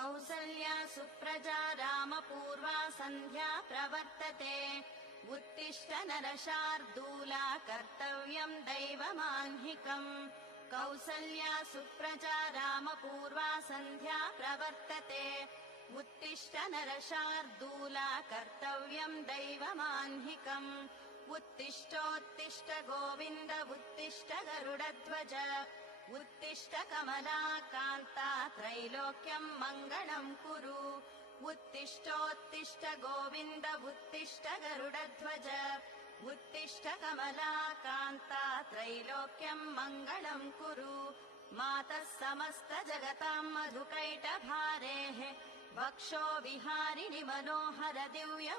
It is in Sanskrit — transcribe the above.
कौसल्या सुप्रजा रामपूर्वा सन्ध्या प्रवर्तते उत्तिष्ठ नरशार्दूला कर्तव्यम् दैवमाह्निकम् कौसल्या सुप्रजा रामपूर्वा सन्ध्या प्रवर्तते उत्तिष्ठ नरशार्दूला कर्तव्यम् दैवमाह्निकम् उत्तिष्ठोत्तिष्ठ गोविन्द उत्तिष्ठ गरुडध्वज उत्तिष्ठ कमलाकान्ता त्रैलोक्यम् मङ्गलम् कुरु उत्तिष्ठोत्तिष्ठ गोविन्द उत्तिष्ठ गरुडध्वज उत्तिष्ठ कमलाकान्ता त्रैलोक्यम् मङ्गलम् कुरु मातः समस्त जगताम् मधुकैटभारेः वक्षो विहारिणि मनोहर दिव्य